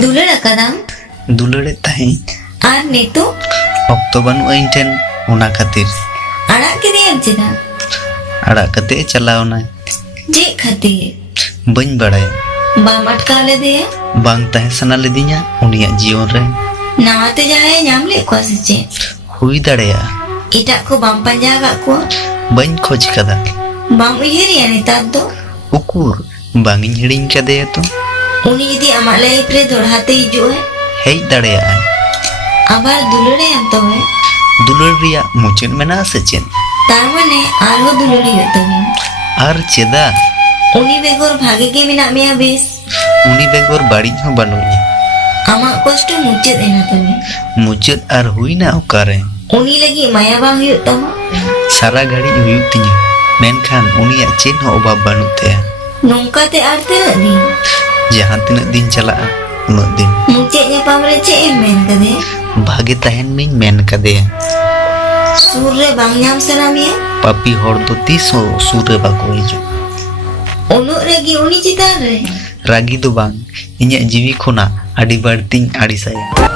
दुलड़ अकादाम दुलड़े ताही आर नेतो ऑक्तो बानु इन ठेन ओना खातिर आड़ा किदेम चेदा आड़ा कते चलावना जे खातिर बन बड़ाया बाम अटका ले दे बांग ताहे सना लेदिया उनिया जीवन रे नाते जाए नाम ले को से हुई दड़ेया इटा को बाम पंजा गा को बन खोज कदा बाम उयहरिया नेतार दो उकुर बांगिन हिड़िंग कदेया तो उनी यदि आमा लाइफ रे दोड़ाते हिजो है हेज दड़ेया आबार दुलड़े हम तो है दुलड़ रिया मुचन मेना से चेन तार माने आरो दुलड़ी होते हैं आर चेदा उनी बेगोर भागे के मिना मेया बेस उनी बेगोर बाड़ी हो बनुई आमा कष्ट मुचेद एना तमे मुचद आर हुई ना ओकारे उनी लगी माया बा हुयो तमा सारा घड़ी हुई तिया मेनखान उनिया चेन हो अभाव बानु ते नोंका ते आर तिना दिन जहां तिना दिन चला उना दिन मुचे ᱧᱟᱯᱟᱢ रे चे मेन कदे भागे तहन में मेन कदे सूर रे बांग ᱧᱟᱢ सनामिया पापी होड़ दो 30 सूर रे बाको हिजो उनु रेगी उनी चितान रे रागी दो बांग इन्या जीवी खोना आड़ी बाड़तिंग आड़ी साया